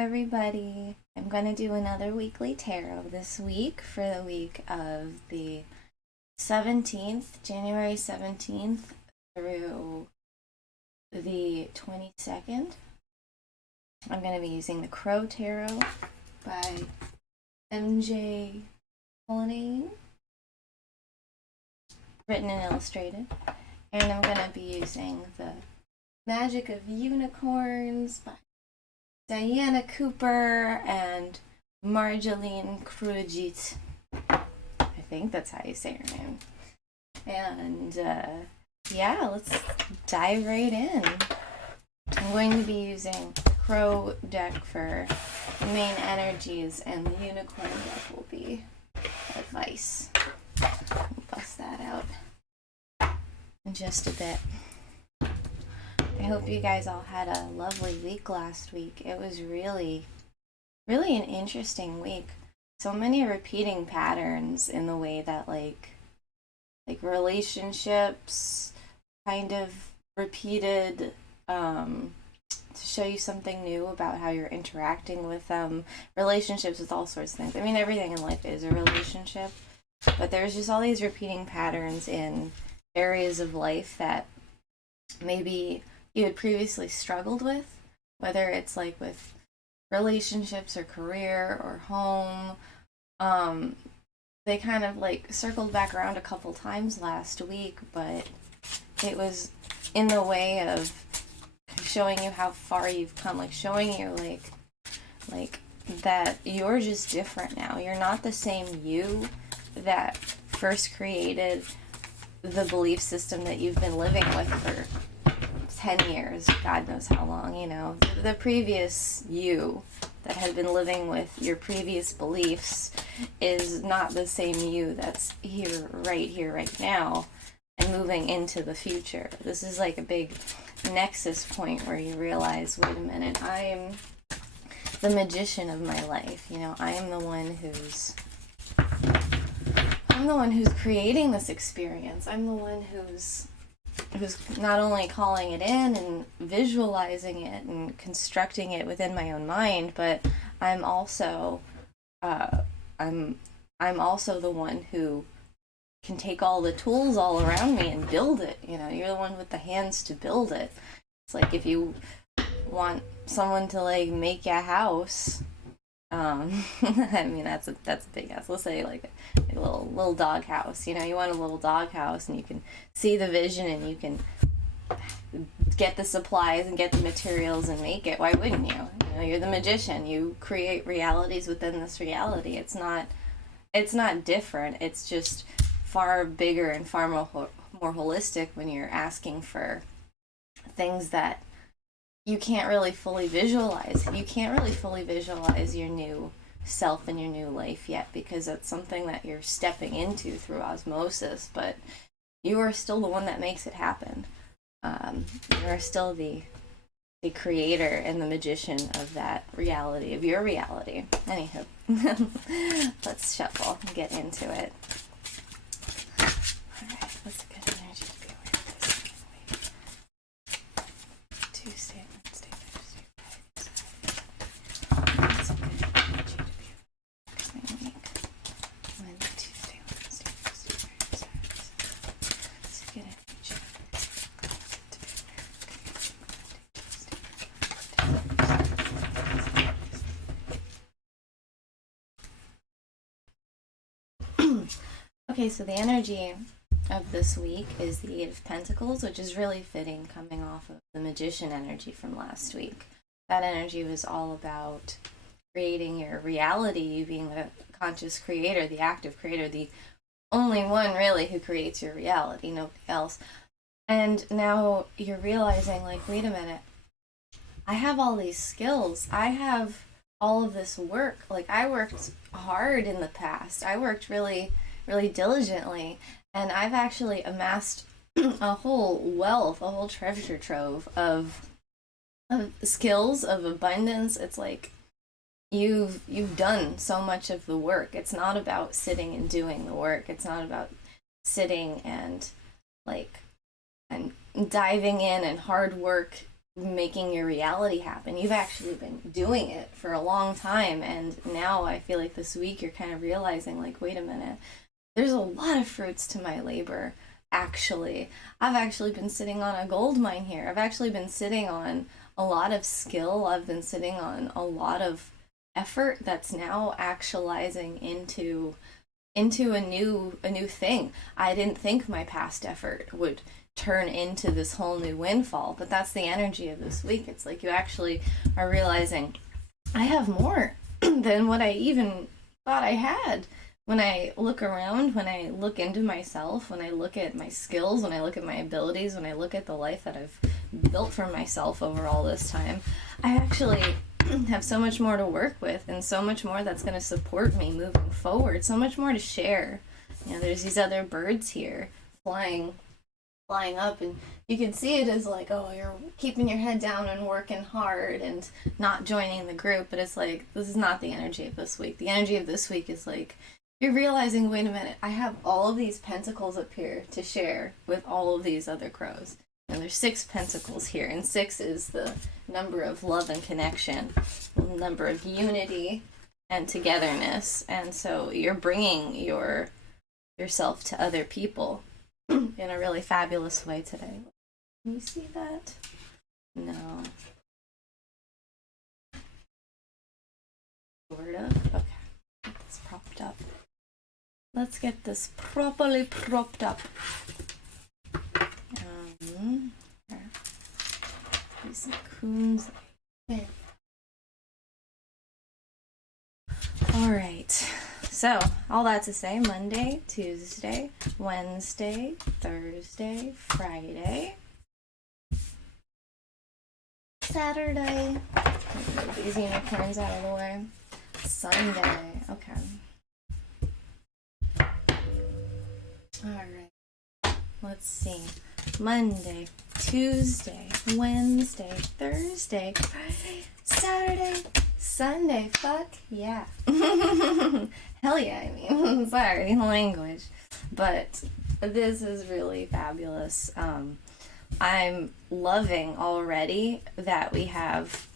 everybody. I'm going to do another weekly tarot this week for the week of the 17th, January 17th through the 22nd. I'm going to be using the Crow Tarot by MJ Cullinane, written and illustrated. And I'm going to be using the Magic of Unicorns by Diana Cooper and Marjolaine Krujit. I think that's how you say her name. And yeah, let's dive right in. I'm going to be using Crow deck for the main energies, and the Unicorn deck will be advice. I'll bust that out in just a bit. I hope you guys all had a lovely week last week. It was really an interesting week. So many repeating patterns in the way that like relationships kind of repeated to show you something new about how you're interacting with them. Relationships with all sorts of things. I mean, everything in life is a relationship, but there's just all these repeating patterns in areas of life that maybe you had previously struggled with, whether it's like with relationships or career or home. They kind of like circled back around a couple times last week, but it was in the way of showing you how far you've come, like showing you like that you're just different now. You're not the same you that first created the belief system that you've been living with for 10 years, God knows how long, you know. The previous you that had been living with your previous beliefs is not the same you that's here, right now, and moving into the future. This is like a big nexus point where you realize, wait a minute, I am the magician of my life, you know. I am the one who's creating this experience. I'm the one who's not only calling it in and visualizing it and constructing it within my own mind, but I'm also I'm also the one who can take all the tools all around me and build it. You know, you're the one with the hands to build it. It's like if you want someone to like make a house, I mean that's a big house. Let's say like a little dog house. You know, you want a little dog house, and you can see the vision, and you can get the supplies and get the materials and make it. Why wouldn't you? You know, you're the magician. You create realities within this reality. It's not different. It's just far bigger and far more holistic when you're asking for things that you can't really fully visualize. You can't really fully visualize your new self and your new life yet, because that's something that you're stepping into through osmosis, but you are still the one that makes it happen. You are still the creator and the magician of that reality, of your reality. Anywho, let's shuffle and get into it. Alright, let's get energy to be aware of this week. Tuesday, Wednesday, Thursday, Friday, Saturday. Let's get energy to be aware of this week. Monday, Tuesday, Wednesday, Thursday, Friday, Saturday. Let's get energy to be aware of this week. Okay, so the energy of this week is the Eight of Pentacles, which is really fitting coming off of the Magician energy from last week. That energy was all about creating your reality, you being the conscious creator, the active creator, the only one really who creates your reality, nobody else. And now you're realizing, like, wait a minute, I have all these skills. I have all of this work. Like, I worked hard in the past. I worked really diligently, and I've actually amassed a whole wealth, a whole treasure trove of skills, of abundance. It's like you've done so much of the work. It's not about sitting and doing the work. It's not about sitting and diving in and hard work making your reality happen. You've actually been doing it for a long time, and now I feel like this week you're kind of realizing, like, wait a minute, there's a lot of fruits to my labor. Actually, I've actually been sitting on a gold mine here. I've actually been sitting on a lot of skill. I've been sitting on a lot of effort that's now actualizing into a new thing. I didn't think my past effort would turn into this whole new windfall, but that's the energy of this week. It's like you actually are realizing I have more than what I even thought I had. When I look around, when I look into myself, when I look at my skills, when I look at my abilities, when I look at the life that I've built for myself over all this time, I actually have so much more to work with, and so much more that's going to support me moving forward, so much more to share. There's these other birds here flying up, and you can see it as like, oh, you're keeping your head down and working hard and not joining the group, but it's like, this is not the energy of this week. The energy of this week is like, you're realizing, wait a minute, I have all of these pentacles up here to share with all of these other crows. And there's 6 pentacles here, and 6 is the number of love and connection, the number of unity and togetherness. And so you're bringing yourself to other people in a really fabulous way today. Can you see that? No. Sort of. Okay. Get this propped up. Let's get this properly propped up. Some coons. Okay. All right. So, all that to say, Monday, Tuesday, Wednesday, Thursday, Friday, Saturday. Move these unicorns out of the way. Sunday. Okay. All right. Let's see. Monday, Tuesday, Wednesday, Thursday, Friday, Saturday, Sunday. Fuck yeah. Hell yeah, I mean. Sorry, language. But this is really fabulous. I'm loving already that we have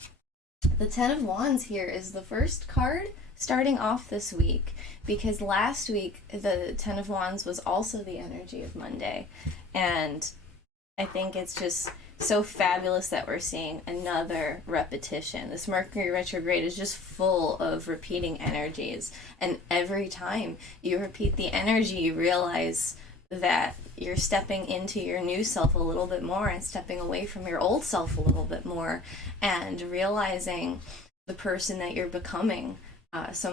the Ten of Wands here is the first card starting off this week, because last week the Ten of Wands was also the energy of Monday, and I think it's just so fabulous that we're seeing another repetition. This Mercury retrograde is just full of repeating energies, and every time you repeat the energy, you realize that you're stepping into your new self a little bit more and stepping away from your old self a little bit more, and realizing the person that you're becoming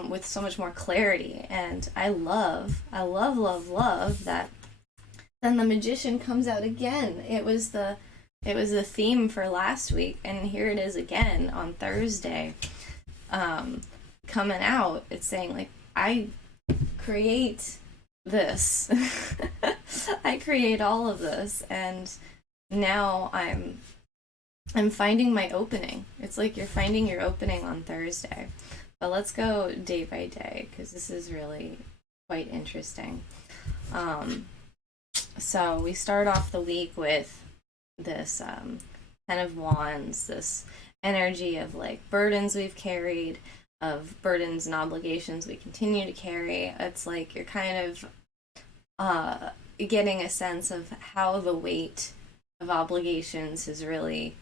with so much more clarity. And I love that then the Magician comes out again. It was the theme for last week, and here it is again on Thursday, coming out. It's saying, like, I create this. I create all of this, and now I'm finding my opening. It's like you're finding your opening on Thursday. But let's go day by day, because this is really quite interesting. So we start off the week with this Ten of Wands, this energy of like burdens we've carried, of burdens and obligations we continue to carry. It's like you're kind of getting a sense of how the weight of obligations is really,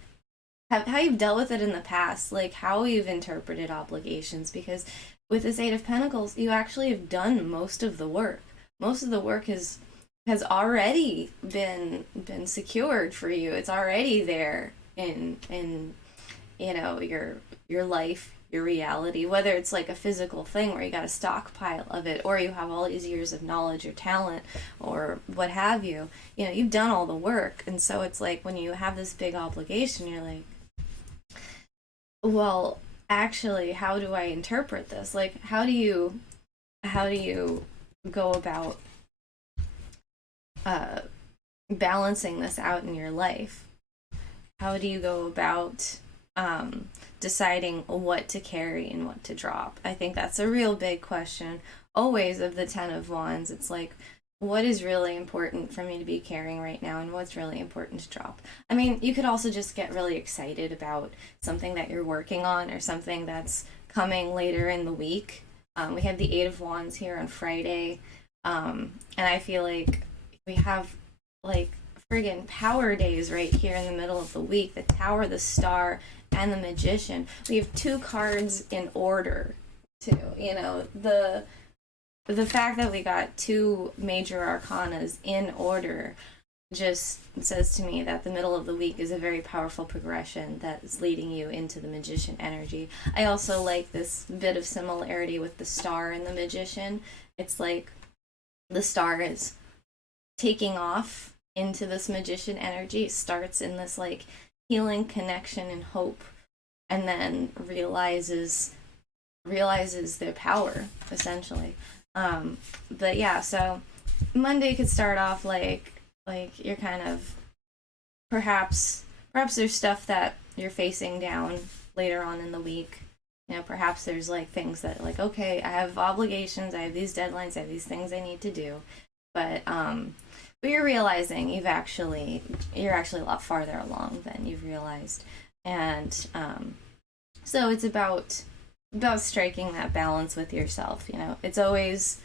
how you've dealt with it in the past, like how you've interpreted obligations, because with this Eight of Pentacles, you actually have done most of the work. Most of the work has already been secured for you. It's already there in your life, your reality, whether it's like a physical thing where you got a stockpile of it, or you have all these years of knowledge or talent or what have you. You've done all the work. And so it's like when you have this big obligation, you're like, well, actually, how do I interpret this? Like, how do you go about balancing this out in your life? How do you go about deciding what to carry and what to drop? I think that's a real big question always of the Ten of Wands. It's like, what is really important for me to be carrying right now and what's really important to drop. I mean, you could also just get really excited about something that you're working on or something that's coming later in the week. We had the Eight of Wands here on Friday, and I feel like we have like friggin' power days right here in the middle of the week. The Tower, the Star, and the Magician. We have two cards in order, too. You know, the fact that we got two major arcanas in order just says to me that the middle of the week is a very powerful progression that is leading you into the Magician energy. I also like this bit of similarity with the Star and the Magician. It's like the Star is taking off into this Magician energy. It starts in this like healing connection and hope, and then realizes their power, essentially. But yeah, so Monday could start off like you're kind of perhaps there's stuff that you're facing down later on in the week. You know, perhaps there's like things that like, okay, I have obligations, I have these deadlines, I have these things I need to do. But you're realizing you're actually a lot farther along than you've realized. And so it's about striking that balance with yourself. You know, it's always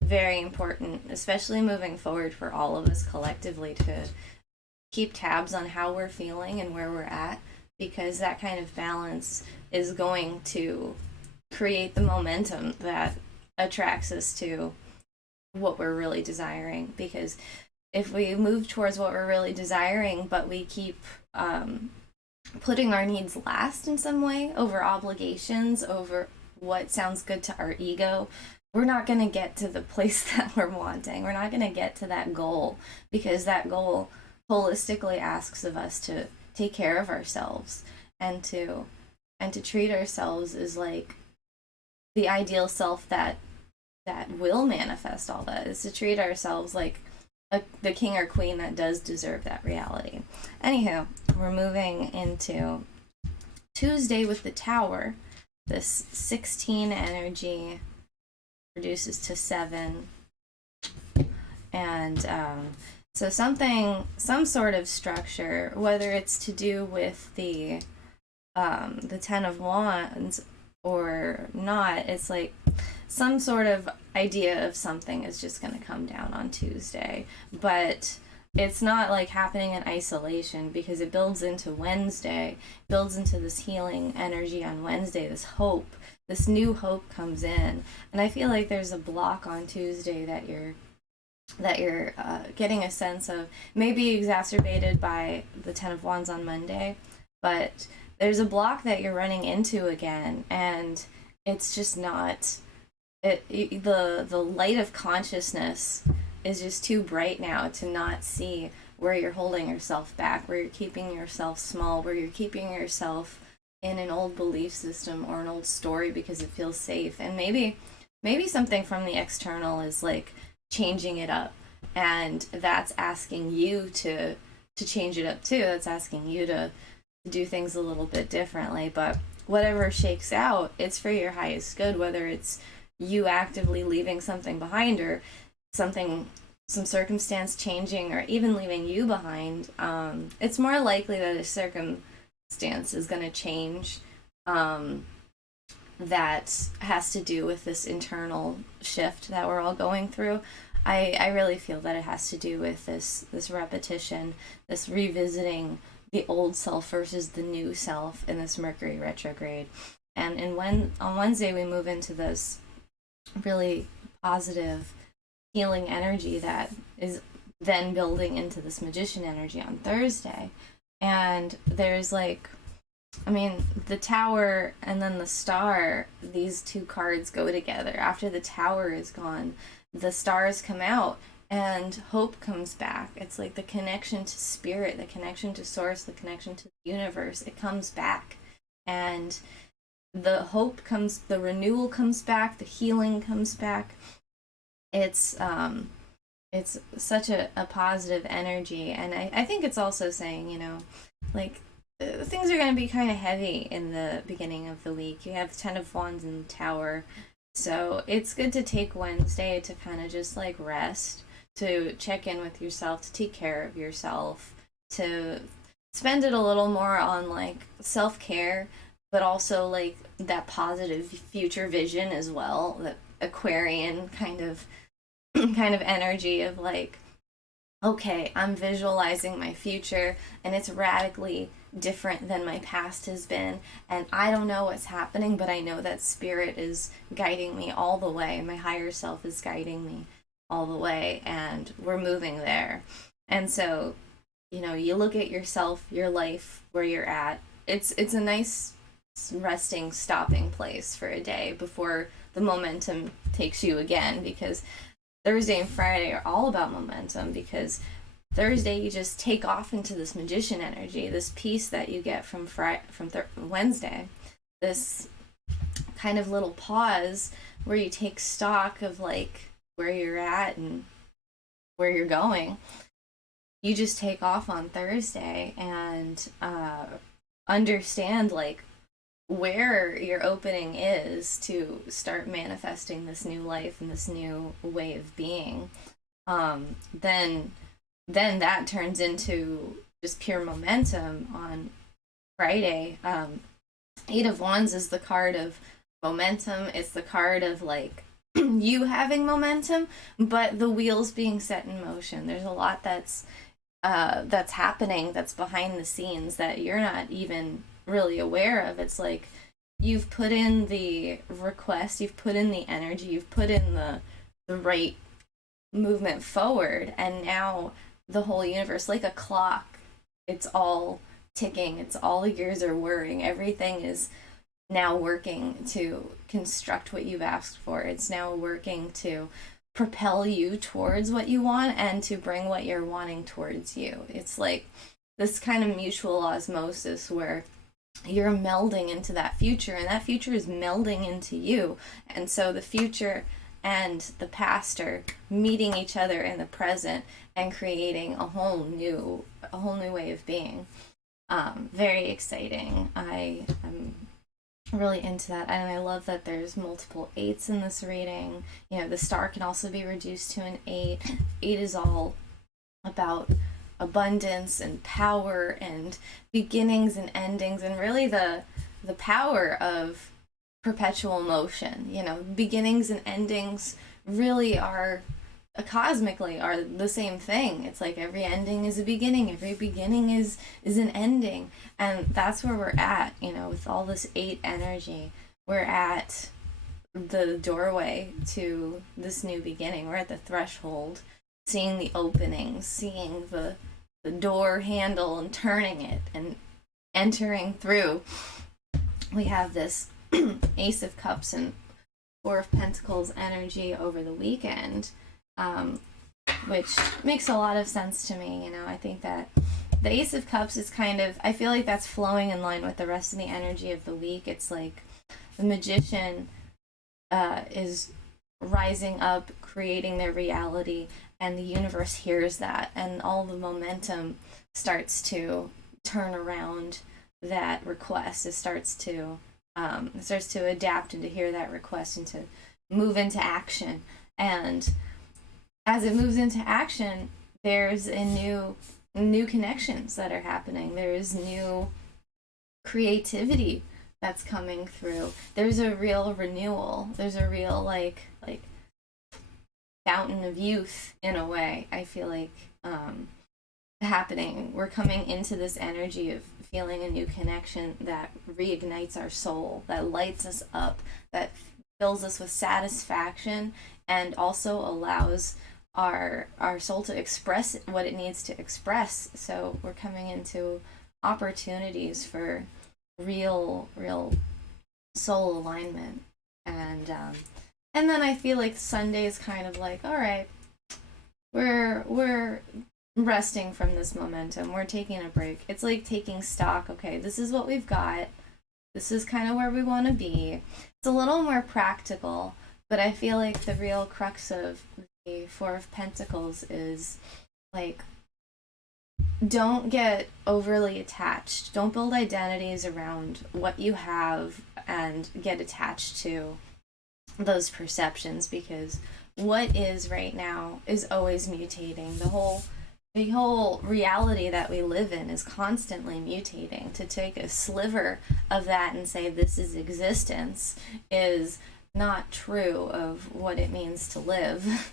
very important, especially moving forward for all of us collectively, to keep tabs on how we're feeling and where we're at, because that kind of balance is going to create the momentum that attracts us to what we're really desiring. Because if we move towards what we're really desiring, but we keep putting our needs last in some way over obligations, over what sounds good to our ego, we're not going to get to the place that we're wanting. We're not going to get to that goal, because that goal holistically asks of us to take care of ourselves and to treat ourselves as like the ideal self that will manifest all that, is to treat ourselves like the king or queen that does deserve that reality. Anywho, we're moving into Tuesday with the Tower. This 16 energy reduces to 7, and so some sort of structure, whether it's to do with the 10 of Wands or not, it's like some sort of idea of something is just going to come down on Tuesday. But it's not like happening in isolation, because it builds into Wednesday, builds into this healing energy on Wednesday, this hope, this new hope comes in. And I feel like there's a block on Tuesday that you're getting a sense of, maybe exacerbated by the 10 of Wands on Monday, but there's a block that you're running into again, and it's just not the light of consciousness is just too bright now to not see where you're holding yourself back, where you're keeping yourself small, where you're keeping yourself in an old belief system or an old story because it feels safe. And maybe something from the external is like changing it up, and that's asking you to change it up too. That's asking you to do things a little bit differently. But whatever shakes out, it's for your highest good, whether it's you actively leaving something behind, or some circumstance changing, or even leaving you behind. It's more likely that a circumstance is going to change that has to do with this internal shift that we're all going through. I really feel that it has to do with this repetition, this revisiting the old self versus the new self in this Mercury retrograde. And when on Wednesday we move into this really positive healing energy that is then building into this Magician energy on Thursday. And there's like, I mean, the Tower and then the Star, these two cards go together. After the Tower is gone, the stars come out and hope comes back. It's like the connection to spirit, the connection to source, the connection to the universe. It comes back. And the hope comes, the renewal comes back, the healing comes back. It's such a positive energy. And I think it's also saying, you know, like, things are going to be kind of heavy in the beginning of the week. You have 10 of Wands in the Tower. So it's good to take Wednesday to kind of just like rest, to check in with yourself, to take care of yourself, to spend it a little more on like self-care, but also like that positive future vision as well, that Aquarian kind of energy of like, okay, I'm visualizing my future and it's radically different than my past has been. And I don't know what's happening, but I know that spirit is guiding me all the way. My higher self is guiding me all the way, and we're moving there. And so, you know, you look at yourself, your life, where you're at. It's a nice resting, stopping place for a day before the momentum takes you again, because Thursday and Friday are all about momentum, because Thursday you just take off into this magician energy, this peace that you get from Wednesday, this kind of little pause where you take stock of like where you're at and where you're going. You just take off on Thursday and understand like where your opening is to start manifesting this new life and this new way of being. Then that turns into just pure momentum on Friday. Eight of Wands is the card of momentum. It's the card of like you having momentum, but the wheels being set in motion. There's a lot that's happening, that's behind the scenes that you're not even really aware of. It's like you've put in the request, you've put in the energy, you've put in the right movement forward, and now the whole universe, like a clock, it's all ticking, it's all the gears are whirring, everything is now working to construct what you've asked for. It's now working to propel you towards what you want and to bring what you're wanting towards you. It's like this kind of mutual osmosis where you're melding into that future, and that future is melding into you. And so the future and the past are meeting each other in the present and creating a whole new way of being. Very exciting. I'm really into that, and I love that there's multiple eights in this reading. You know, the star can also be reduced to an eight. Eight is all about abundance and power and beginnings and endings, and really the power of perpetual motion. You know, beginnings and endings really are cosmically are the same thing. It's like every ending is a beginning, every beginning is an ending, and that's where we're at. You know, with all this eight energy, we're at the doorway to this new beginning. We're at the threshold, seeing the openings, seeing the door handle and turning it and entering through. We have this Ace of Cups and Four of Pentacles energy over the weekend, which makes a lot of sense to me. You know, I think that the Ace of Cups is kind of, I feel like that's flowing in line with the rest of the energy of the week. It's like the magician is rising up, creating their reality, and the universe hears that, and all the momentum starts to turn around that request. It starts to adapt and to hear that request and to move into action. And as it moves into action, there's a new connections that are happening. There's new creativity that's coming through. There's a real renewal. There's a real like fountain of youth in a way. I feel like happening. We're coming into this energy of feeling a new connection that reignites our soul, that lights us up, that fills us with satisfaction, and also allows our soul to express what it needs to express. So we're coming into opportunities for real soul alignment. And then I feel like Sunday is kind of like, all right, we're resting from this momentum. We're taking a break. It's like taking stock. Okay, this is what we've got. This is kind of where we want to be. It's a little more practical, but I feel like the real crux of the Four of Pentacles is like, don't get overly attached. Don't build identities around what you have and get attached to those perceptions, because what is right now is always mutating. The whole reality that we live in is constantly mutating. To take a sliver of that and say this is existence is not true of what it means to live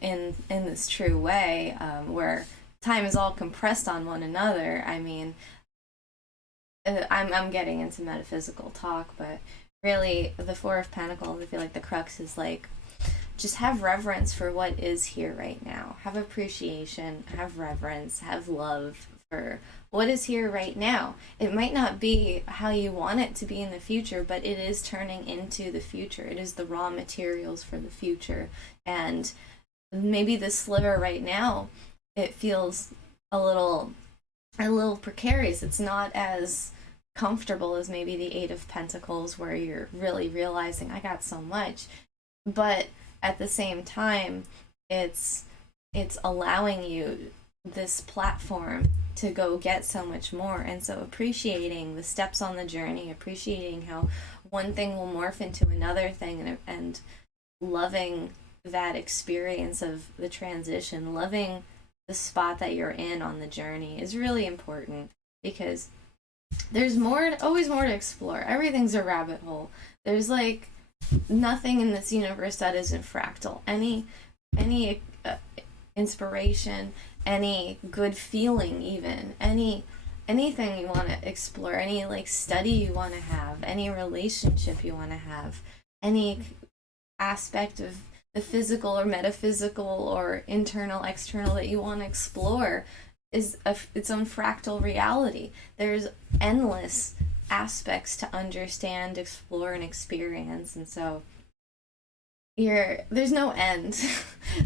in this true way, where time is all compressed on one another. I mean, I'm getting into metaphysical talk, but really the Four of Pentacles, I feel like the crux is like, just have reverence for what is here right now. Have appreciation, have reverence, have love for what is here right now. It might not be how you want it to be in the future, but it is turning into the future. It is the raw materials for the future. And maybe this sliver right now, it feels a little precarious. It's not as comfortable as maybe the Eight of Pentacles, where you're really realizing I got so much. But at the same time, it's allowing you this platform to go get so much more. And so appreciating the steps on the journey, appreciating how one thing will morph into another thing, and loving that experience of the transition, loving the spot that you're in on the journey is really important, because there's always more to explore. Everything's a rabbit hole. There's like nothing in this universe that isn't fractal. Any inspiration, any good feeling, even anything you want to explore, any like study you want to have, any relationship you want to have, any aspect of the physical or metaphysical or internal, external that you want to explore is its own fractal reality. There's endless aspects to understand, explore, and experience, and so there's no end.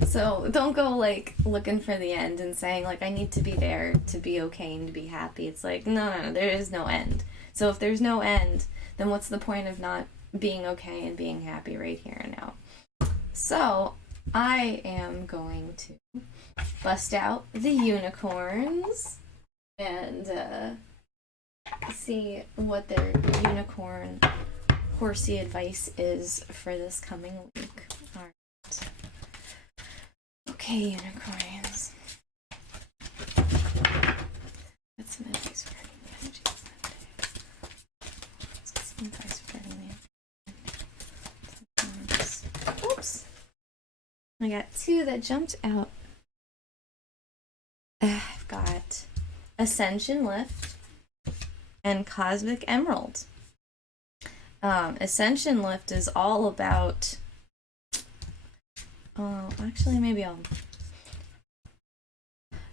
So don't go like looking for the end and saying like I need to be there to be okay and to be happy. It's like no, there is no end. So if there's no end, then what's the point of not being okay and being happy right here and now? So I am going to bust out the unicorns and see what their unicorn horsey advice is for this coming week. All right. Okay, unicorns. That's some advice for energy Monday. Some advice for energy. Oops. I got two that jumped out. I've got Ascension Lift and Cosmic Emerald. Ascension Lift is all about... actually, maybe I'll...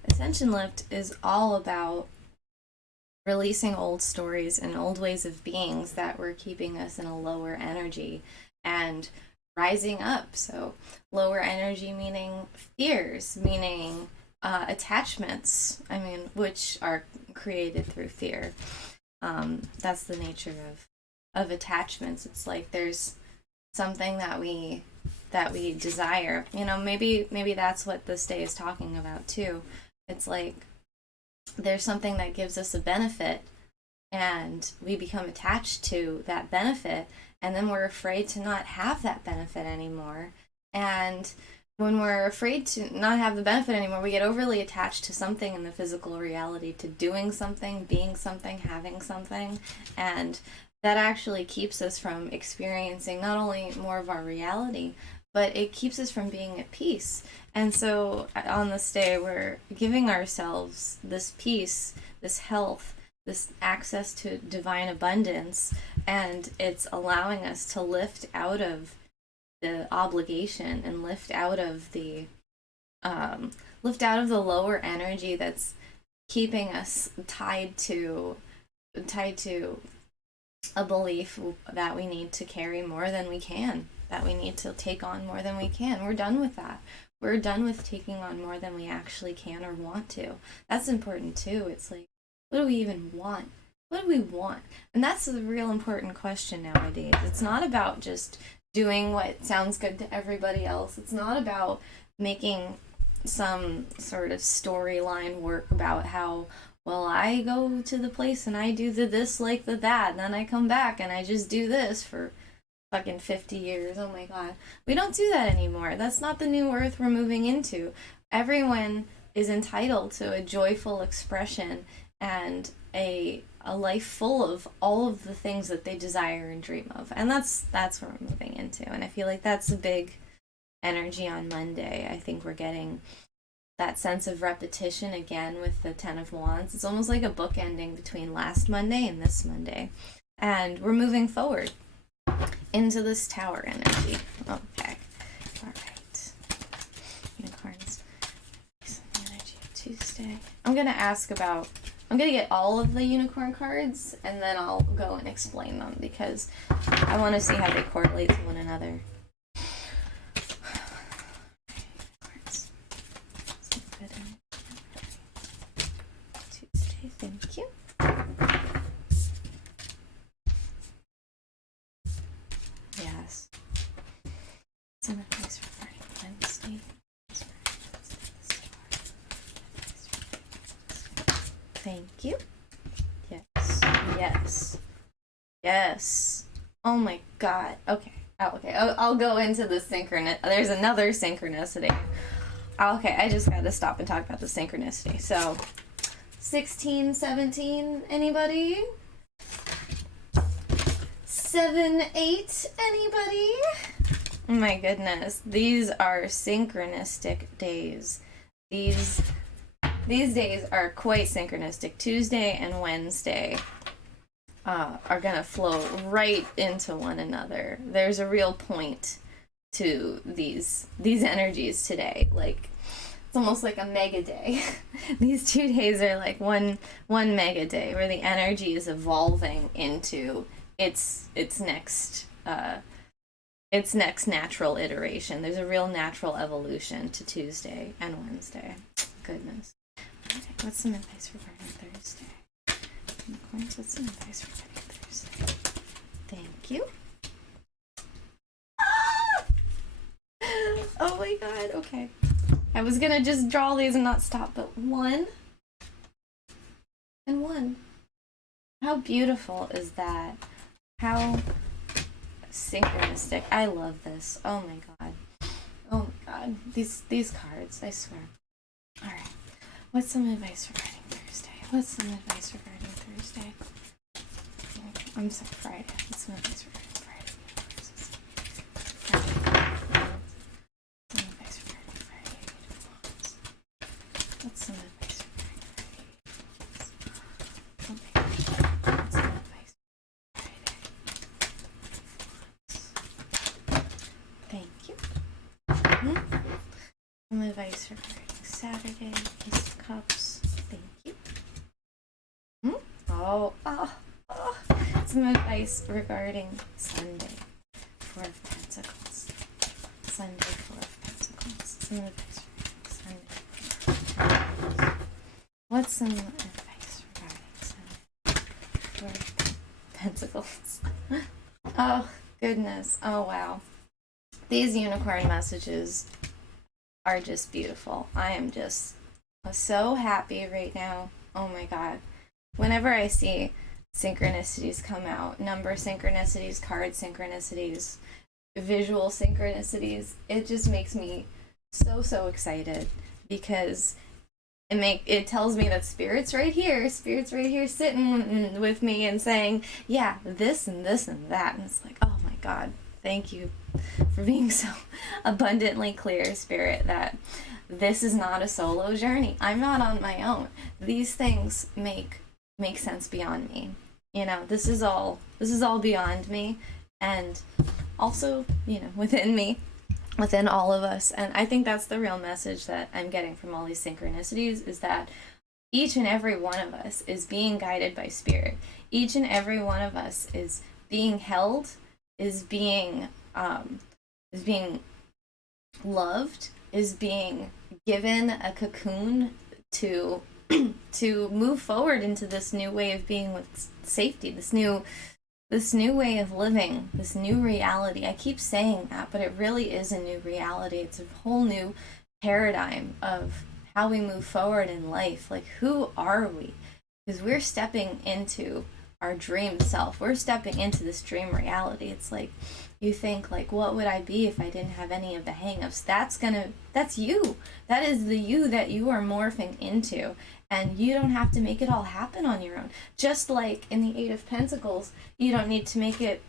Ascension Lift is all about releasing old stories and old ways of beings that were keeping us in a lower energy and rising up. So lower energy meaning fears, meaning attachments, which are created through fear. That's the nature of attachments. It's like there's something that we desire. Maybe that's what this day is talking about too. It's like there's something that gives us a benefit and we become attached to that benefit, and then we're afraid to not have that benefit anymore. And when we're afraid to not have the benefit anymore, we get overly attached to something in the physical reality, to doing something, being something, having something, and that actually keeps us from experiencing not only more of our reality, but it keeps us from being at peace. And so on this day, we're giving ourselves this peace, this health, this access to divine abundance, and it's allowing us to lift out of the obligation and lift out of the lower energy that's keeping us tied to a belief that we need to carry more than we can, that we need to take on more than we can. We're done with that. We're done with taking on more than we actually can or want to. That's important too. It's like, what do we even want? What do we want? And that's the real important question nowadays. It's not about just doing what sounds good to everybody else. It's not about making some sort of storyline work about how, well, I go to the place and I do the this like the that, and then I come back and I just do this for fucking 50 years. Oh my god. We don't do that anymore. That's not the new earth we're moving into. Everyone is entitled to a joyful expression and a life full of all of the things that they desire and dream of. And that's what we're moving into. And I feel like that's a big energy on Monday. I think we're getting that sense of repetition again with the Ten of Wands. It's almost like a book ending between last Monday and this Monday. And we're moving forward into this Tower energy. Okay. All right. Unicorns. Energy of Tuesday. I'm going to get all of the unicorn cards, and then I'll go and explain them, because I want to see how they correlate to one another. Tuesday, thank you. Yes. Some advice for Wednesday. Thank you. Yes. Yes. Yes. Oh my god. Okay. Oh, okay. I'll go into the synchronicity. There's another synchronicity. Okay, I just gotta stop and talk about the synchronicity. So, 16, 17, anybody? 7, 8, anybody? Oh my goodness. These are synchronistic days. These days are quite synchronistic. Tuesday and Wednesday are gonna flow right into one another. There's a real point to these energies today. Like, it's almost like a mega day. These 2 days are like one mega day where the energy is evolving into its next natural iteration. There's a real natural evolution to Tuesday and Wednesday. Goodness. Okay, what's some advice regarding Thursday? What's some advice regarding Thursday? Thank you. Ah! Oh my god, okay. I was gonna just draw these and not stop, but 1 and 1. How beautiful is that? How synchronistic. I love this. Oh my god. Oh my god. These cards, I swear. Alright. What's some advice regarding Thursday? What's some advice regarding Thursday? I'm sorry, Friday. What's some advice regarding Friday? Some advice regarding Friday. What's some advice regarding Friday? Oh my god. What's some advice Friday? Thank you. Some advice regarding Saturday. Ace of Cups. Thank you. Oh. Some advice regarding Sunday. 4 of Pentacles. Sunday, 4 of Pentacles. Some advice regarding Sunday. What's some advice regarding Sunday? 4 of Pentacles. Oh, goodness. Oh, wow. These unicorn messages are just beautiful. I am just so happy right now. Oh my god. Whenever I see synchronicities come out, number synchronicities, card synchronicities, visual synchronicities, it just makes me so excited, because it tells me that spirit's right here sitting with me and saying, yeah, this and this and that. And it's like, oh my god, thank you for being so abundantly clear, Spirit, that this is not a solo journey. I'm not on my own. These things make sense beyond me. You know, this is all beyond me, and also, you know, within me, within all of us. And I think that's the real message that I'm getting from all these synchronicities, is that each and every one of us is being guided by Spirit. Each and every one of us is being held, is being loved, is being given a cocoon to move forward into this new way of being with safety, this new way of living, this new reality. I keep saying that, but it really is a new reality. It's a whole new paradigm of how we move forward in life. Like, who are we? Because we're stepping into our dream self. We're stepping into this dream reality. It's like you think like, what would I be if I didn't have any of the hangups? That's you. That is the you that you are morphing into. And you don't have to make it all happen on your own. Just like in the Eight of Pentacles, you don't need to make it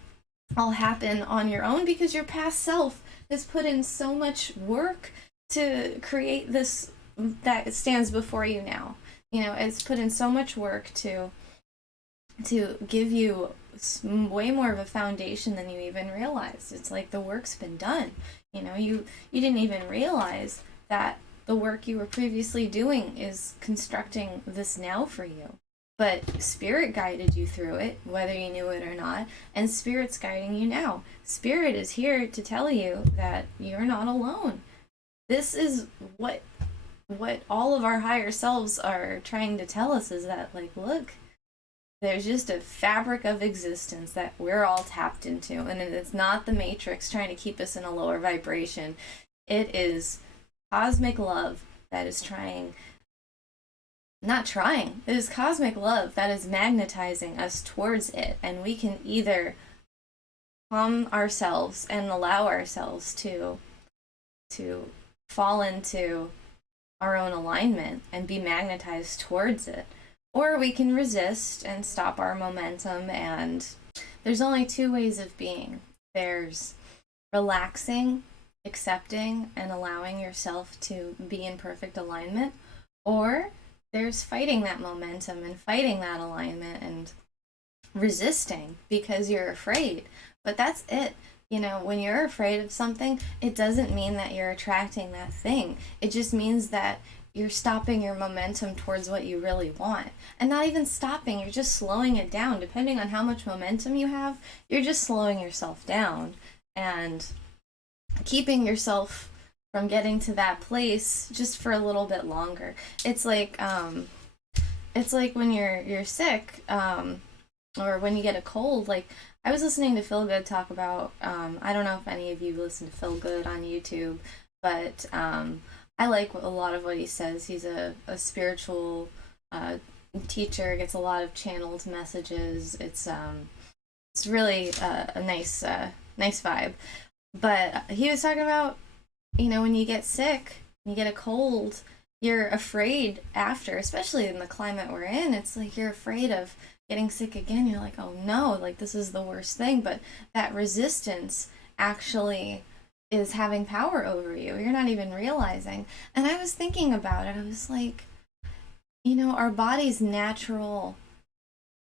all happen on your own because your past self has put in so much work to create this that stands before you now. You know, it's put in so much work to give you way more of a foundation than you even realized. It's like the work's been done. You know, you didn't even realize that the work you were previously doing is constructing this now for you. But Spirit guided you through it, whether you knew it or not, and Spirit's guiding you now. Spirit is here to tell you that you're not alone. This is what all of our higher selves are trying to tell us, is that, like, look, there's just a fabric of existence that we're all tapped into, and it's not the Matrix trying to keep us in a lower vibration. It is cosmic love that is it is cosmic love that is magnetizing us towards it, and we can either calm ourselves and allow ourselves to fall into our own alignment and be magnetized towards it, or we can resist and stop our momentum. And there's only two ways of being. There's relaxing, accepting, and allowing yourself to be in perfect alignment, or there's fighting that momentum and fighting that alignment and resisting because you're afraid. But that's it. You know, when you're afraid of something, it doesn't mean that you're attracting that thing. It just means that you're stopping your momentum towards what you really want. And not even stopping, you're just slowing it down. Depending on how much momentum you have, you're just slowing yourself down and keeping yourself from getting to that place just for a little bit longer. It's like when you're sick, or when you get a cold. Like, I was listening to Feel Good talk about, I don't know if any of you listen to Feel Good on YouTube, but I like a lot of what he says. He's a spiritual teacher, gets a lot of channeled messages. It's really a nice vibe. But he was talking about, you know, when you get sick, you get a cold, you're afraid after, especially in the climate we're in. It's like you're afraid of getting sick again. You're like, oh no, like this is the worst thing. But that resistance actually is having power over you. You're not even realizing. And I was thinking about it. I was like, you know, our body's natural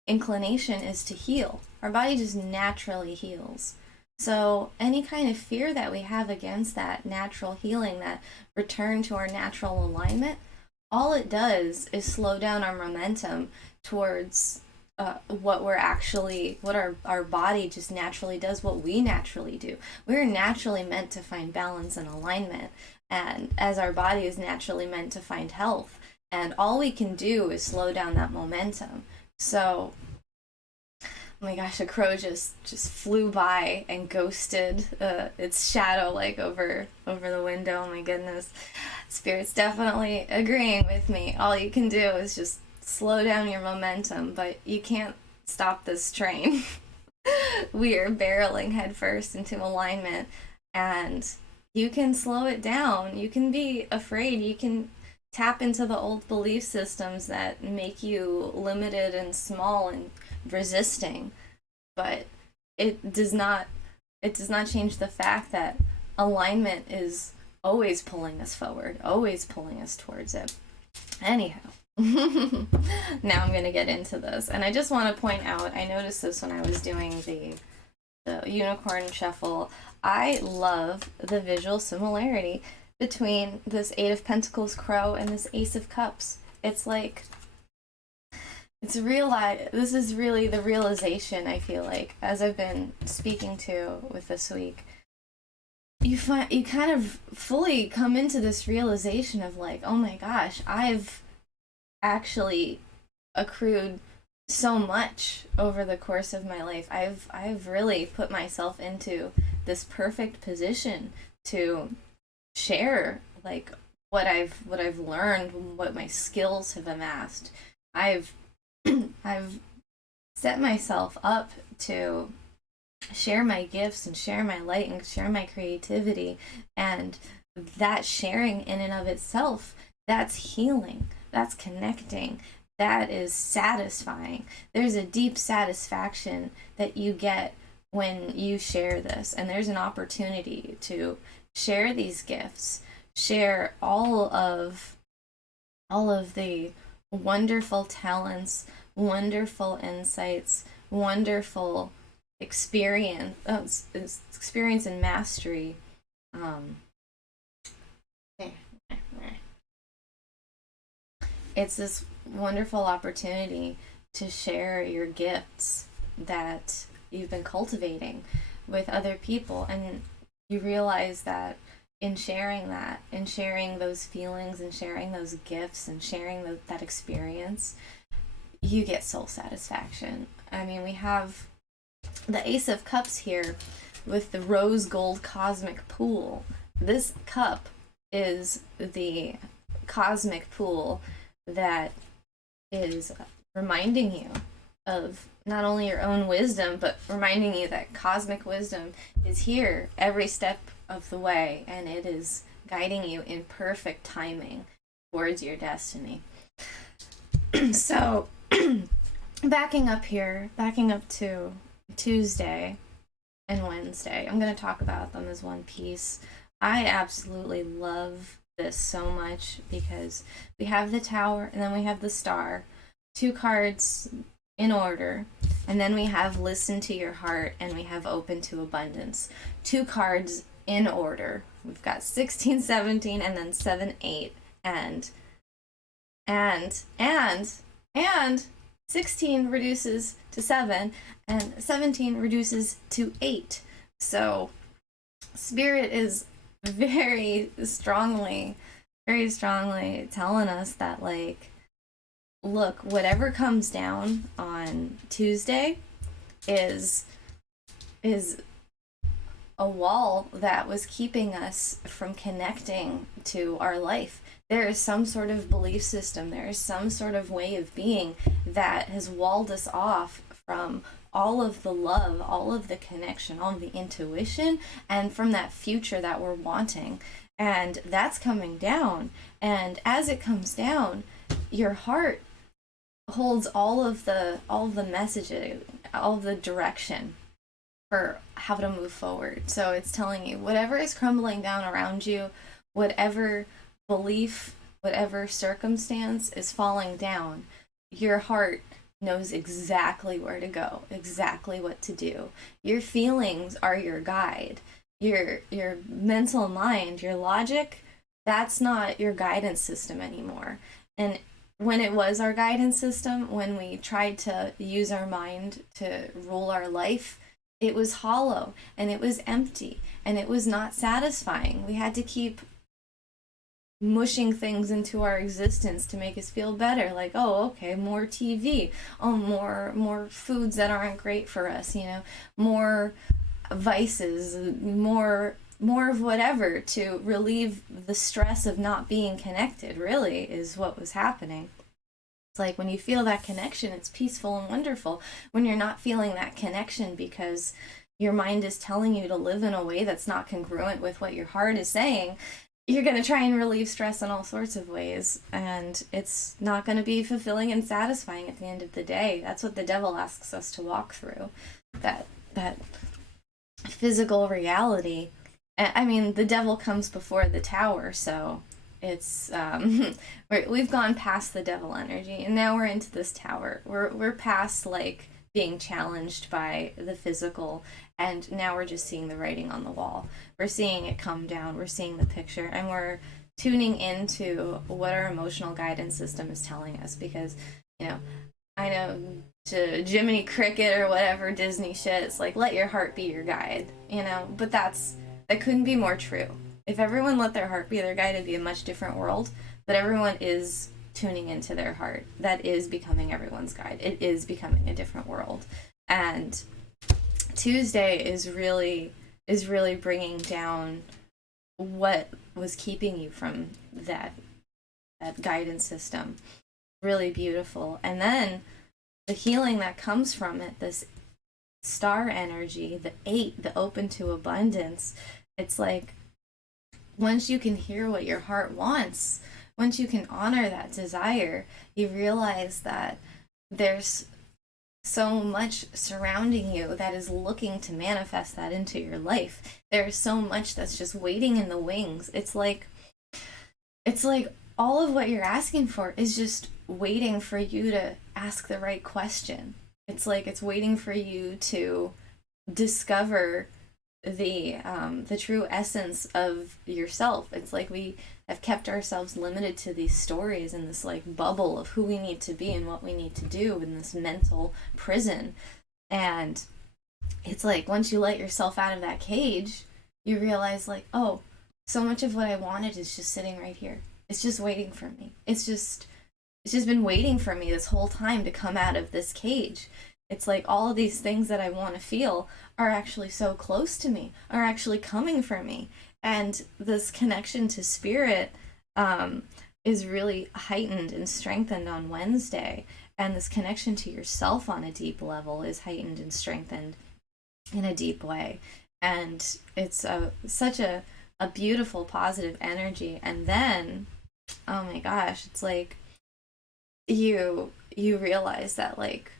inclination is to heal. Our body just naturally heals. So any kind of fear that we have against that natural healing, that return to our natural alignment, all it does is slow down our momentum towards what our body just naturally does, what we naturally do. We're naturally meant to find balance and alignment, and as our body is naturally meant to find health. And all we can do is slow down that momentum. So, oh my gosh, a crow just flew by and ghosted its shadow like over the window. Oh my goodness. Spirit's definitely agreeing with me. All you can do is just slow down your momentum, but you can't stop this train. We are barreling headfirst into alignment, and you can slow it down. You can be afraid. You can tap into the old belief systems that make you limited and small and resisting, but it does not change the fact that alignment is always pulling us forward, always pulling us towards it. Anyhow, now I'm going to get into this, and I just want to point out, I noticed this when I was doing the unicorn shuffle. I love the visual similarity between this Eight of Pentacles crow and this Ace of Cups. It's like, this is really the realization, I feel like, as I've been speaking to with this week. You kind of fully come into this realization of like, oh my gosh, I've actually accrued so much over the course of my life. I've really put myself into this perfect position to share like what I've learned, what my skills have amassed. I've set myself up to share my gifts and share my light and share my creativity. And that sharing in and of itself, that's healing, that's connecting, that is satisfying. There's a deep satisfaction that you get when you share this, and there's an opportunity to share these gifts, share all of the wonderful talents, wonderful insights, wonderful experience and mastery. It's this wonderful opportunity to share your gifts that you've been cultivating with other people, and you realize that in sharing those feelings and sharing those gifts and sharing that experience, you get soul satisfaction. I mean, we have the Ace of Cups here with the rose gold cosmic pool. This cup is the cosmic pool that is reminding you of not only your own wisdom, but reminding you that cosmic wisdom is here every step of the way, and it is guiding you in perfect timing towards your destiny. So, backing up to Tuesday and Wednesday, I'm going to talk about them as one piece. I absolutely love this so much because we have the Tower and then we have the Star, two cards in order, and then we have Listen to Your Heart and we have Open to Abundance, two cards in order. We've got 16, 17, and then 7, 8, and 16 reduces to 7, and 17 reduces to 8. So Spirit is very strongly telling us that, like, look, whatever comes down on Tuesday is a wall that was keeping us from connecting to our life. There is some sort of belief system, there is some sort of way of being that has walled us off from all of the love, all of the connection, all of the intuition, and from that future that we're wanting. And that's coming down. And as it comes down, your heart holds all of the messaging, all of the direction for how to move forward. So it's telling you whatever is crumbling down around you, whatever belief, whatever circumstance is falling down, your heart knows exactly where to go, exactly what to do. Your feelings are your guide. Your mental mind, your logic, that's not your guidance system anymore. And when it was our guidance system, when we tried to use our mind to rule our life, it was hollow and it was empty and it was not satisfying. We had to keep mushing things into our existence to make us feel better, like, oh, okay, more TV, oh, more foods that aren't great for us, more vices, more of whatever to relieve the stress of not being connected, really, is what was happening. It's like when you feel that connection, it's peaceful and wonderful. When you're not feeling that connection because your mind is telling you to live in a way that's not congruent with what your heart is saying, you're going to try and relieve stress in all sorts of ways, and it's not going to be fulfilling and satisfying at the end of the day. That's what the devil asks us to walk through, that physical reality. I mean, the devil comes before the Tower, so it's we've gone past the devil energy, and now we're into this Tower. We're past, like, being challenged by the physical, and now we're just seeing the writing on the wall. We're seeing it come down, we're seeing the picture, and we're tuning into what our emotional guidance system is telling us, because, I know to Jiminy Cricket or whatever Disney shit, it's like, let your heart be your guide, but that couldn't be more true. If everyone let their heart be their guide, it'd be a much different world, but everyone is tuning into their heart. That is becoming everyone's guide. It is becoming a different world. And Tuesday is really bringing down what was keeping you from that guidance system. Really beautiful. And then the healing that comes from it, this star energy, the 8, the open to abundance. It's like once you can hear what your heart wants, once you can honor that desire, you realize that there's so much surrounding you that is looking to manifest that into your life. There's so much that's just waiting in the wings. It's like all of what you're asking for is just waiting for you to ask the right question. It's like it's waiting for you to discover the true essence of yourself. It's like we have kept ourselves limited to these stories and this like bubble of who we need to be and what we need to do in this mental prison. And it's like once you let yourself out of that cage, you realize like, oh, so much of what I wanted is just sitting right here. It's just waiting for me. It's just been waiting for me this whole time to come out of this cage. It's like all of these things that I want to feel are actually so close to me, are actually coming for me. And this connection to spirit is really heightened and strengthened on Wednesday. And this connection to yourself on a deep level is heightened and strengthened in a deep way. And it's such a beautiful, positive energy. And then, oh my gosh, it's like you realize that like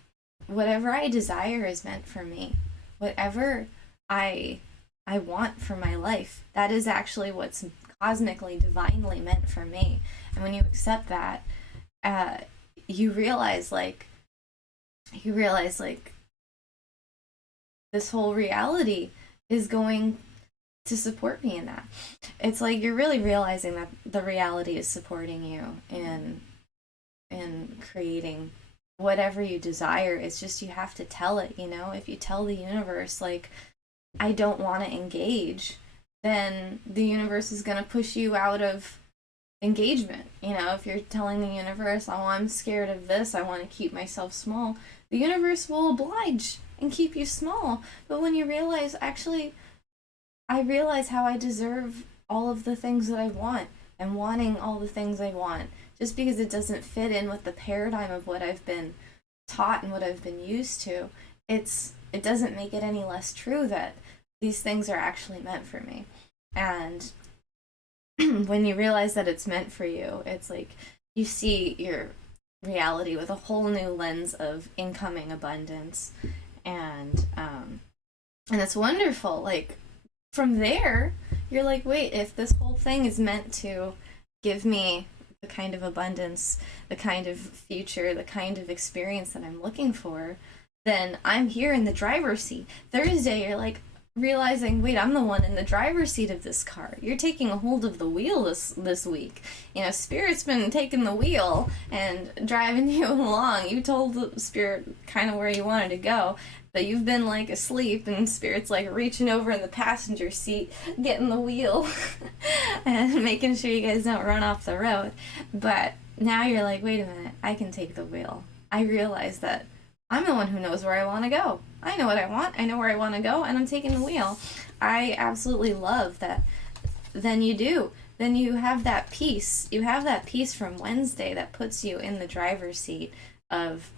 whatever I desire is meant for me. Whatever I want for my life, that is actually what's cosmically, divinely meant for me. And when you accept that, you realize like this whole reality is going to support me in that. It's like you're really realizing that the reality is supporting you in creating whatever you desire. It's just you have to tell it, you know? If you tell the universe like I don't want to engage, then the universe is going to push you out of engagement. You know, if you're telling the universe, oh, I'm scared of this, I want to keep myself small, the universe will oblige and keep you small. But when you realize, actually, I realize how I deserve all of the things that I want and wanting all the things I want, just because it doesn't fit in with the paradigm of what I've been taught and what I've been used to, it doesn't make it any less true that these things are actually meant for me. And when you realize that it's meant for you, it's like you see your reality with a whole new lens of incoming abundance. And it's wonderful. Like from there, you're like, wait, if this whole thing is meant to give me the kind of abundance, the kind of future, the kind of experience that I'm looking for, then I'm here in the driver's seat. Thursday, you're like realizing, wait, I'm the one in the driver's seat of this car. You're taking a hold of the wheel this week. You know, Spirit's been taking the wheel and driving you along. You told the Spirit kind of where you wanted to go, but you've been like asleep, and Spirit's like reaching over in the passenger seat, getting the wheel and making sure you guys don't run off the road. But now you're like, wait a minute, I can take the wheel. I realize that I'm the one who knows where I want to go. I know what I want, I know where I want to go, and I'm taking the wheel. I absolutely love that. Then you do. Then you have that peace. You have that peace from Wednesday that puts you in the driver's seat of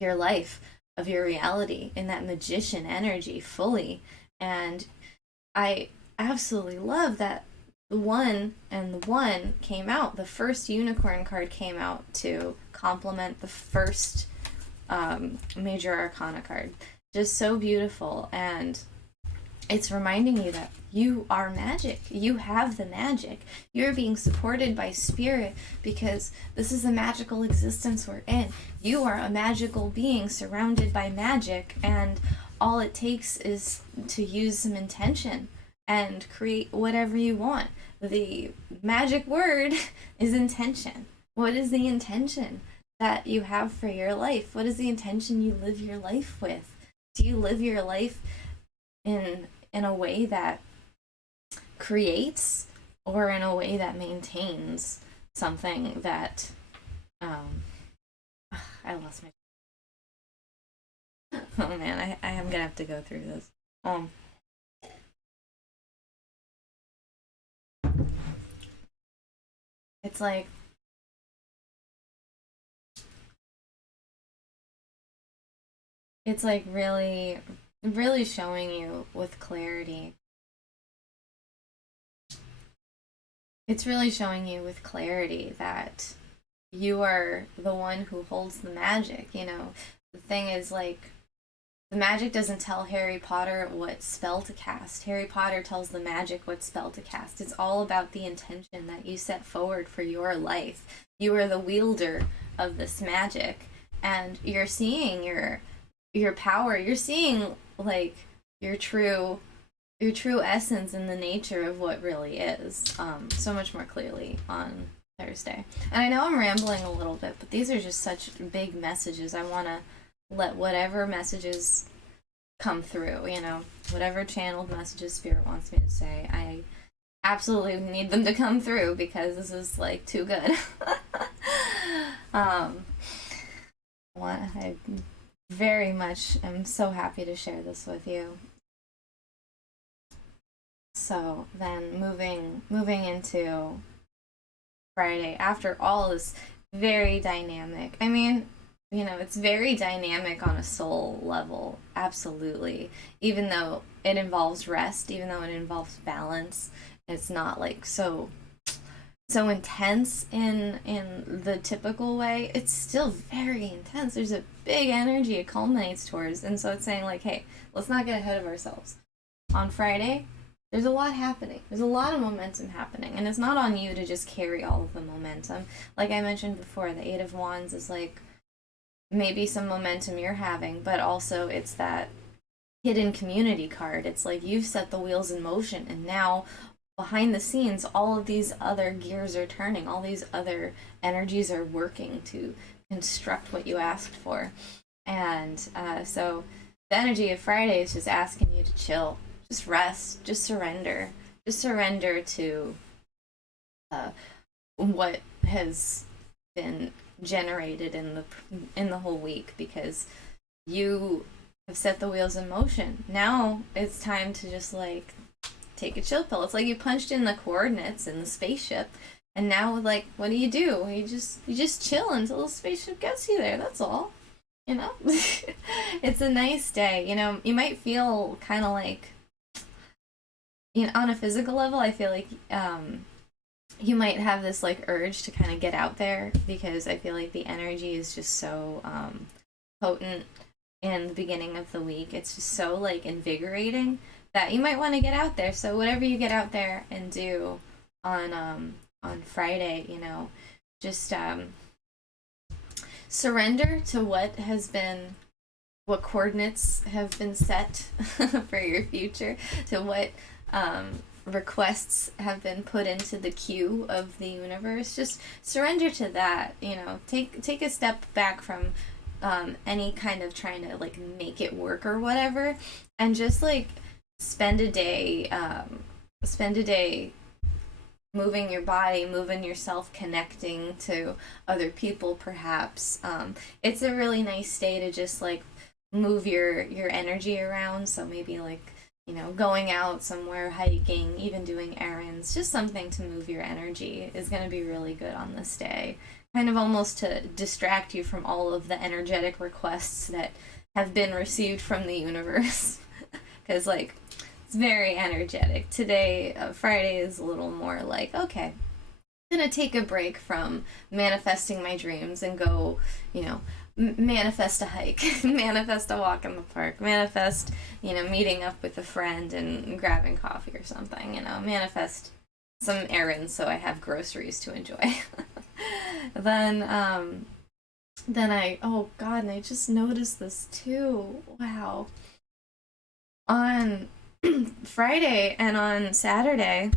your life, of your reality, in that magician energy fully. And I absolutely love that the one came out. The first unicorn card came out to complement the first major arcana card. Just so beautiful. And it's reminding you that you are magic. You have the magic. You're being supported by spirit because this is a magical existence we're in. You are a magical being surrounded by magic, and all it takes is to use some intention and create whatever you want. The magic word is intention. What is the intention that you have for your life? What is the intention you live your life with? Do you live your life in a way that creates, or in a way that maintains something that I lost my oh man, I am gonna have to go through this. It's like it's like really, really showing you with clarity. It's really showing you with clarity that you are the one who holds the magic. You know, the thing is, like, the magic doesn't tell Harry Potter what spell to cast. Harry Potter tells the magic what spell to cast. It's all about the intention that you set forward for your life. You are the wielder of this magic, and you're seeing your power. You're seeing, like, your true essence and the nature of what really is, so much more clearly on Thursday. And I know I'm rambling a little bit, but these are just such big messages. I want to let whatever messages come through, you know, whatever channeled messages Spirit wants me to say. I absolutely need them to come through because this is, like, too good. I very much am so happy to share this with you. So then moving into Friday, after all this very dynamic, I mean, you know, it's very dynamic on a soul level, absolutely. Even though it involves rest, even though it involves balance, it's not like so intense in the typical way. It's still very intense. There's a big energy it culminates towards, and so it's saying, like, hey, let's not get ahead of ourselves. On Friday, there's a lot happening. There's a lot of momentum happening, and it's not on you to just carry all of the momentum. Like I mentioned before, the Eight of Wands is like maybe some momentum you're having, but also it's that hidden community card. It's like you've set the wheels in motion, and now behind the scenes, all of these other gears are turning. All these other energies are working to construct what you asked for. And so the energy of Friday is just asking you to chill, just rest, just surrender to what has been generated in the whole week, because you have set the wheels in motion. Now it's time to just, like, take a chill pill. It's like you punched in the coordinates in the spaceship, and now, like, what do? You just chill until the spaceship gets you there. That's all. You know? It's a nice day. You know, you might feel kind of like, you know, on a physical level, I feel like you might have this, like, urge to kind of get out there, because I feel like the energy is just so potent in the beginning of the week. It's just so, like, invigorating that you might want to get out there. So whatever you get out there and do on Friday, you know, just surrender to what coordinates have been set for your future, to what requests have been put into the queue of the universe. Just surrender to that, you know. Take a step back from any kind of trying to, like, make it work or whatever, and just, like, spend a day moving your body, moving yourself, connecting to other people, perhaps. It's a really nice day to just, like, move your energy around. So maybe, like, you know, going out somewhere, hiking, even doing errands, just something to move your energy is going to be really good on this day. Kind of almost to distract you from all of the energetic requests that have been received from the universe. Because, like, it's very energetic. Today, Friday, is a little more like, okay, I'm going to take a break from manifesting my dreams and go, you know, manifest a hike, manifest a walk in the park, manifest, you know, meeting up with a friend and grabbing coffee or something, you know, manifest some errands so I have groceries to enjoy. Then oh God, and I just noticed this too. Wow. On Friday and on Saturday,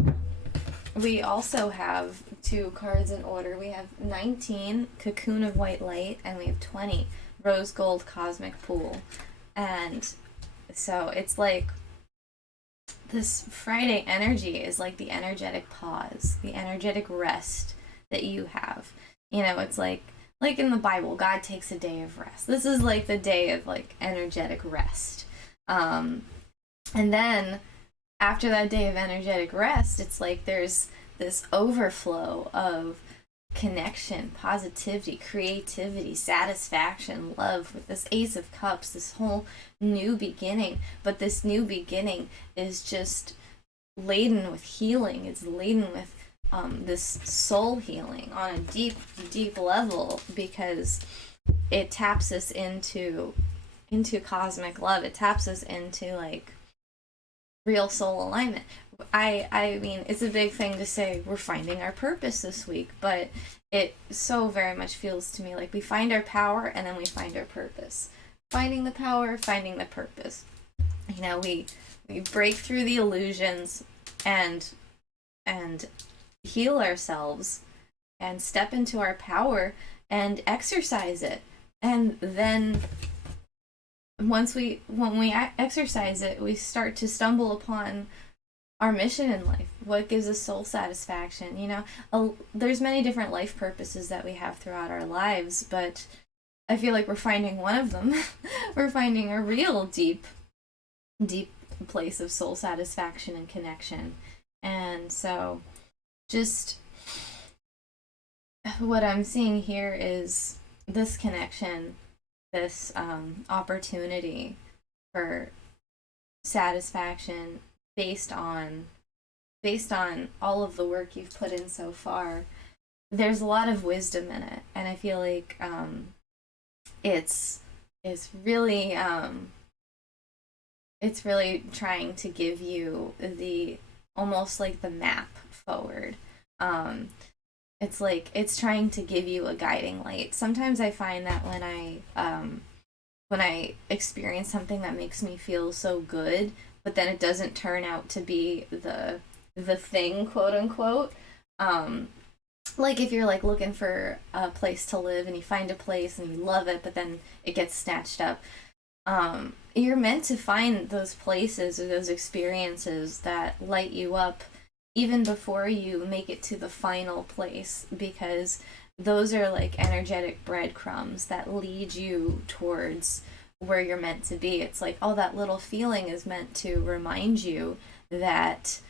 we also have two cards in order. We have 19, Cocoon of White Light, and we have 20, Rose Gold Cosmic Pool. And so it's like this Friday energy is like the energetic pause, the energetic rest that you have. You know, it's like in the Bible, God takes a day of rest. This is like the day of, like, energetic rest. And then after that day of energetic rest, it's like there's this overflow of connection, positivity, creativity, satisfaction, love, with this Ace of Cups, this whole new beginning. But this new beginning is just laden with healing. It's laden with this soul healing on a deep, deep level, because it taps us into cosmic love. It taps us into like real soul alignment. I mean, it's a big thing to say we're finding our purpose this week, but it so very much feels to me like we find our power and then we find our purpose. Finding the power, finding the purpose. You know, we break through the illusions and heal ourselves and step into our power and exercise it. And then when we exercise it, we start to stumble upon our mission in life, what gives us soul satisfaction. You know, there's many different life purposes that we have throughout our lives, but I feel like we're finding one of them. We're finding a real deep place of soul satisfaction and connection. And so just what I'm seeing here is this connection, this opportunity for satisfaction based on all of the work you've put in so far. There's a lot of wisdom in it, and I feel like it's really trying to give you the almost like the map forward. It's like it's trying to give you a guiding light. Sometimes I find that when I experience something that makes me feel so good, but then it doesn't turn out to be the thing, quote unquote. Like if you're like looking for a place to live and you find a place and you love it, but then it gets snatched up. You're meant to find those places or those experiences that light you up even before you make it to the final place, because those are like energetic breadcrumbs that lead you towards where you're meant to be. It's like, oh, that little feeling is meant to remind you that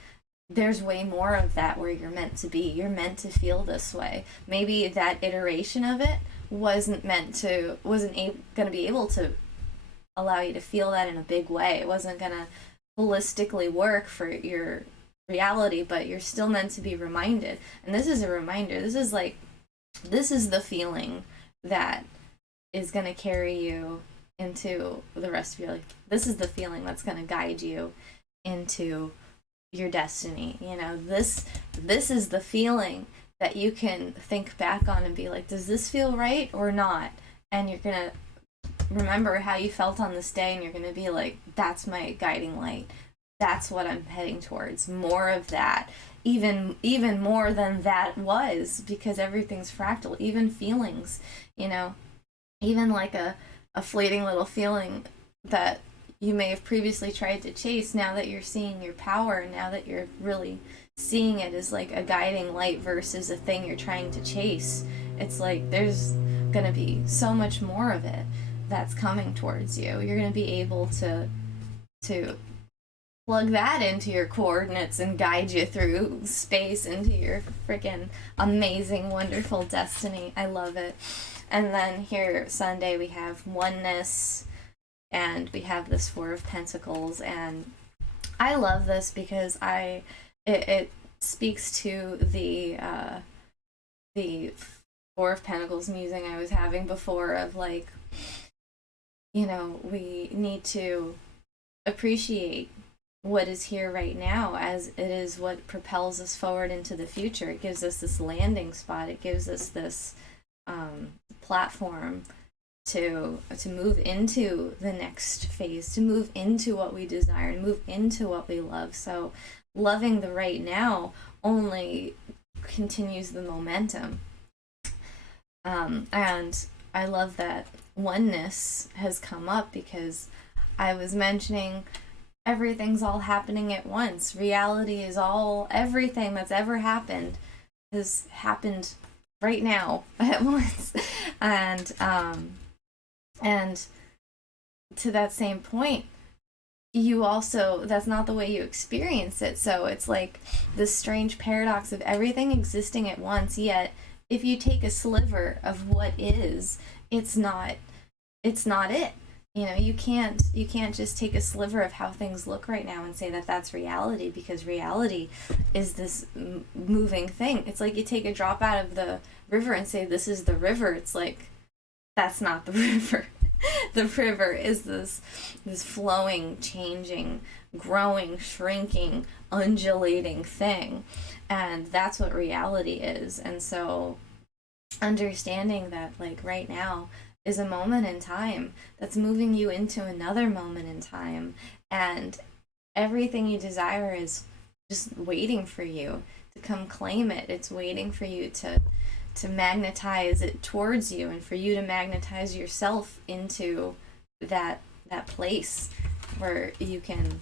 there's way more of that where you're meant to be. You're meant to feel this way. Maybe that iteration of it wasn't going to be able to allow you to feel that in a big way. It wasn't going to holistically work for your reality, but you're still meant to be reminded. And this is a reminder. This is the feeling that is going to carry you into the rest of your life. This is the feeling that's going to guide you into your destiny. You know, this is the feeling that you can think back on and be like, does this feel right or not? And you're going to remember how you felt on this day, and you're going to be like, that's my guiding light. That's what I'm heading towards. More of that. Even more than that was, because everything's fractal. Even feelings, you know, even like a fleeting little feeling that you may have previously tried to chase, now that you're seeing your power, now that you're really seeing it as like a guiding light versus a thing you're trying to chase, it's like there's going to be so much more of it that's coming towards you. You're going to be able to plug that into your coordinates and guide you through space into your freaking amazing, wonderful destiny. I love it. And then here, Sunday, we have oneness, and we have this Four of Pentacles, and I love this because it speaks to the Four of Pentacles musing I was having before of like, you know, we need to appreciate what is here right now, as it is what propels us forward into the future. It gives us this landing spot. It gives us this platform to move into the next phase, to move into what we desire, and move into what we love. So loving the right now only continues the momentum. And I love that oneness has come up, because I was mentioning everything's all happening at once. Reality is everything that's ever happened has happened right now at once. And to that same point, you also, that's not the way you experience it. So it's like this strange paradox of everything existing at once, yet if you take a sliver of what is, it's not it. You know, you can't just take a sliver of how things look right now and say that that's reality, because reality is this moving thing. It's like you take a drop out of the river and say this is the river. It's like, that's not the river. The river is this flowing, changing, growing, shrinking, undulating thing, and that's what reality is. And so understanding that, like, right now is a moment in time that's moving you into another moment in time, and everything you desire is just waiting for you to come claim it. It's waiting for you to magnetize it towards you, and for you to magnetize yourself into that place where you can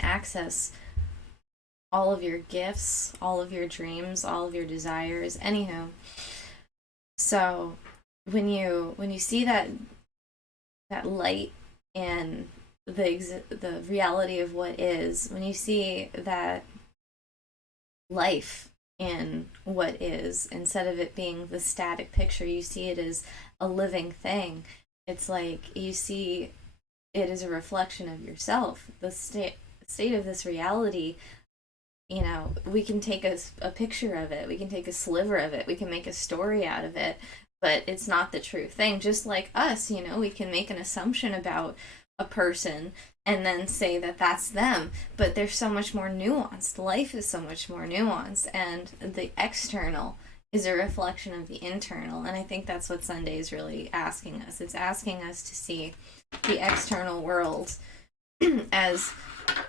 access all of your gifts, all of your dreams, all of your desires. Anyhow, so when you see that light in the reality of what is, when you see that life in what is, instead of it being the static picture, you see it as a living thing. It's like you see it as a reflection of yourself. The state of this reality, you know, we can take a picture of it, we can take a sliver of it, we can make a story out of it, but it's not the true thing. Just like us, you know, we can make an assumption about a person and then say that that's them, but they're so much more nuanced. Life is so much more nuanced, and the external is a reflection of the internal. And I think that's what Sunday is really asking us. It's asking us to see the external world as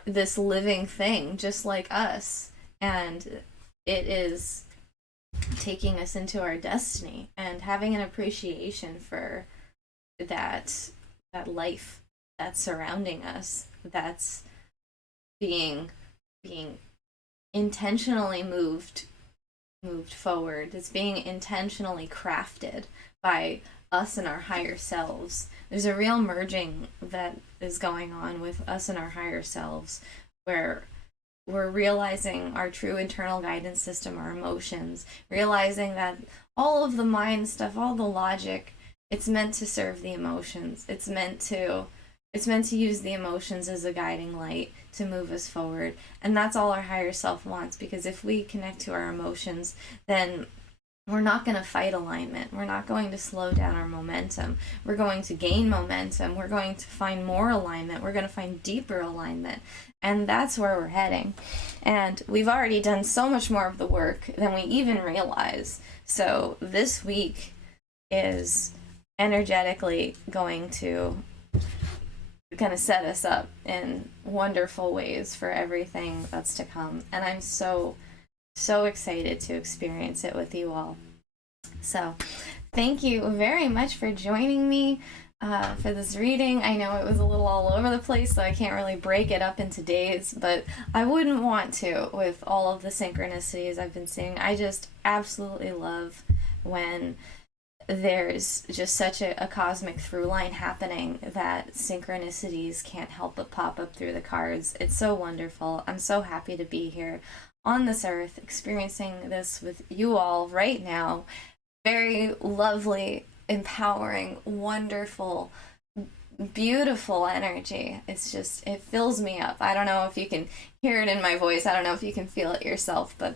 this living thing just like us, and it is taking us into our destiny, and having an appreciation for that life that's surrounding us, that's being intentionally moved forward. It's being intentionally crafted by us and our higher selves. There's a real merging that is going on with us and our higher selves, where we're realizing our true internal guidance system, our emotions, realizing that all of the mind stuff, all the logic, it's meant to serve the emotions. It's meant to use the emotions as a guiding light to move us forward. And that's all our higher self wants, because if we connect to our emotions, then we're not going to fight alignment. We're not going to slow down our momentum. We're going to gain momentum. We're going to find more alignment. We're going to find deeper alignment. And that's where we're heading. And we've already done so much more of the work than we even realize. So this week is energetically going to set us up in wonderful ways for everything that's to come. And I'm so excited to experience it with you all. So thank you very much for joining me for this reading. I know it was a little all over the place, so I can't really break it up into days, but I wouldn't want to with all of the synchronicities I've been seeing. I just absolutely love when there's just such a cosmic through line happening that synchronicities can't help but pop up through the cards. It's so wonderful. I'm so happy to be here on this earth, experiencing this with you all right now. Very lovely, empowering, wonderful, beautiful energy. It's just, it fills me up. I don't know if you can hear it in my voice. I don't know if you can feel it yourself, but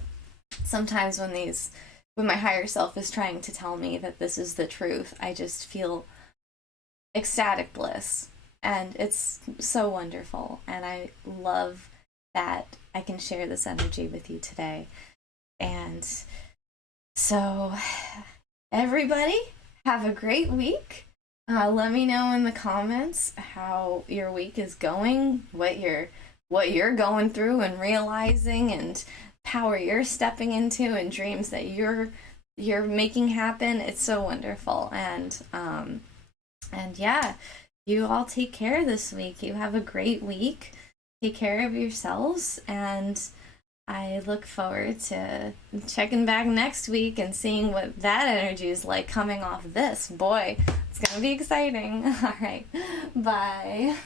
sometimes when my higher self is trying to tell me that this is the truth, I just feel ecstatic bliss. And it's so wonderful. And I love that I can share this energy with you today. And so, everybody, have a great week. Let me know in the comments how your week is going, what you're going through and realizing, and power you're stepping into, and dreams that you're making happen. It's so wonderful. And yeah, you all take care this week. You have a great week. Take care of yourselves, and I look forward to checking back next week and seeing what that energy is like coming off this. Boy, it's gonna be exciting. All right, bye.